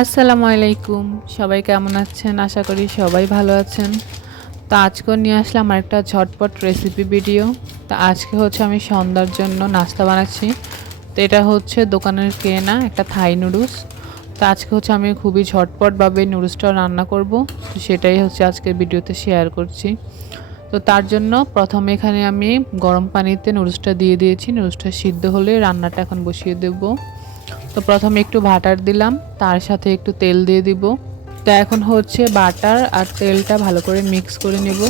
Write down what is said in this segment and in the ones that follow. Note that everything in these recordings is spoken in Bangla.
আসসালামু আলাইকুম। সবাই কেমন আছেন? আশা করি সবাই ভালো আছেন। তো আজকেও নিয়ে আসলাম আরেকটা ঝটপট রেসিপি ভিডিও। তো আজকে হচ্ছে আমি সন্ধ্যার জন্য নাস্তা বানাচ্ছি। তো এটা হচ্ছে দোকানের কেনা একটা থাই নুডলস। তো আজকে হচ্ছে আমি খুবই ঝটপটভাবে নুডলসটা রান্না করব। তো সেটাই হচ্ছে আজকের ভিডিওতে শেয়ার করছি। তো তার জন্য প্রথমে এখানে আমি গরম পানিতে নুডলসটা দিয়ে দিয়েছি। নুডলসটা সিদ্ধ হলে রান্নাটা এখন বসিয়ে দেব। তো প্রথমে একটু বাটার দিলাম, তার সাথে একটু তেল দিয়ে দিব। তো এখন হচ্ছে বাটার আর তেলটা ভালো করে মিক্স করে নেব।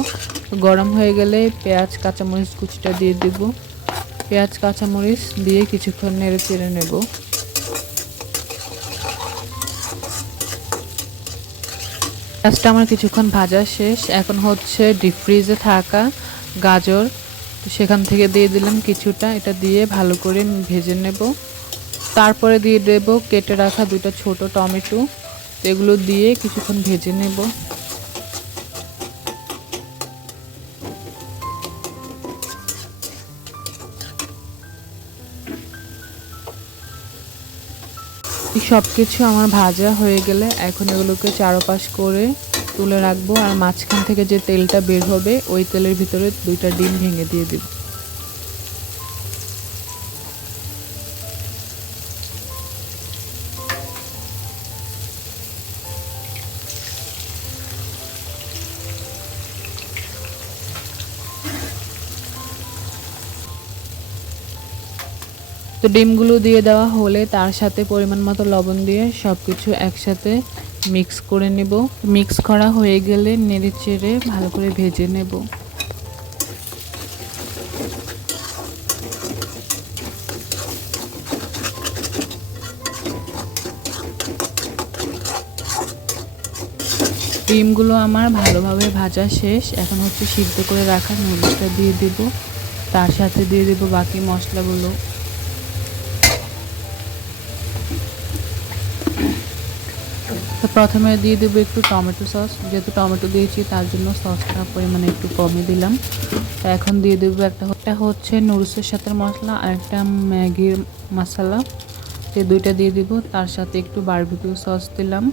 গরম হয়ে গেলে পেঁয়াজ কাঁচামরিচ কুচিটা দিয়ে দিব। পেঁয়াজ কাঁচামরিচ দিয়ে কিছুক্ষণ নেড়ে চেড়ে নেব। পেঁয়াজটা আমার কিছুক্ষণ ভাজা শেষ। এখন হচ্ছে ডিপ ফ্রিজে থাকা গাজর, তো সেখান থেকে দিয়ে দিলাম কিছুটা। এটা দিয়ে ভালো করে ভেজে নেব। তারপরে দিয়ে দেব কেটে রাখা দুটো ছোট টমেটো। এগুলো দিয়ে কিছুক্ষণ ভেজে নেব। সব কিছু আমার ভাজা হয়ে গেলে এখন এগুলোকে চারপাশ করে তুলে রাখবো। আর মাঝখান থেকে যে তেলটা বের হবে ওই তেলের ভিতরে দুইটা ডিম ভেঙে দিয়ে দিব। তো ডিমগুলো দিয়ে দেওয়া হলে তার সাথে পরিমাণ মতো লবণ দিয়ে সব কিছু একসাথে মিক্স করে নেব। মিক্স করা হয়ে গেলে নেড়ে চেড়ে ভালো করে ভেজে নেব। ডিমগুলো আমার ভালোভাবে ভাজা শেষ। এখন হচ্ছে সিদ্ধ করে রাখা নুডলসটা দিয়ে দেব। তার সাথে দিয়ে দেব বাকি মশলাগুলো। তো প্রথমে দিয়ে দেবো একটু টমেটো সস। যেহেতু টমেটো দিয়েছি তার জন্য সসটা পরিমাণে একটু কমই দিলাম। তো এখন দিয়ে দেবো একটা হচ্ছে নুডলসের সাথে মশলা আর একটা ম্যাগির মশলা। তো দুইটা দিয়ে দিব। তার সাথে একটু বারবিকিউ সস দিলাম।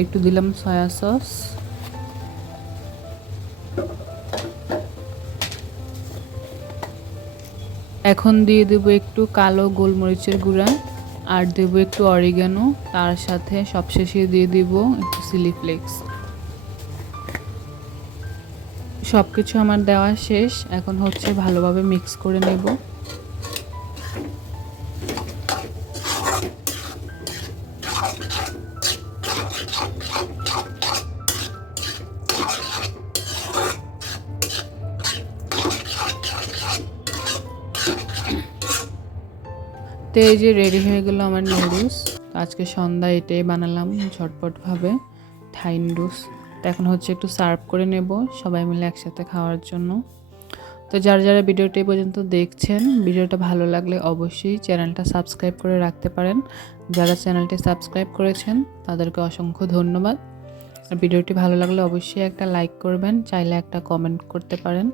একটু দিলাম সয়া সস। এখন দিয়ে দেবো একটু কালো গোলমরিচের গুঁড়া আর দেবো একটু অরিগানো। তার সাথে সবশেষে দিয়ে দিব একটু চিলি ফ্লেক্স। সব কিছু আমার দেওয়া শেষ। এখন হচ্ছে ভালোভাবে মিক্স করে নেব। তো এই যে রেডি হয়ে গেল আমার নুডলস। তো আজকে সন্ধ্যায় এটাই বানালাম ঝটপটভাবে, থাই নুডলস। তো এখন হচ্ছে একটু সার্ভ করে নেব সবাই মিলে একসাথে খাওয়ার জন্য। তো যারা যারা ভিডিওটি এই পর্যন্ত দেখছেন, ভিডিওটা ভালো লাগলে অবশ্যই চ্যানেলটা সাবস্ক্রাইব করে রাখতে পারেন। যারা চ্যানেলটি সাবস্ক্রাইব করেছেন তাদেরকে অসংখ্য ধন্যবাদ। আর ভিডিওটি ভালো লাগলে অবশ্যই একটা লাইক করবেন, চাইলে একটা কমেন্ট করতে পারেন।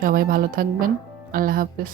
সবাই ভালো থাকবেন। আল্লাহ হাফেজ।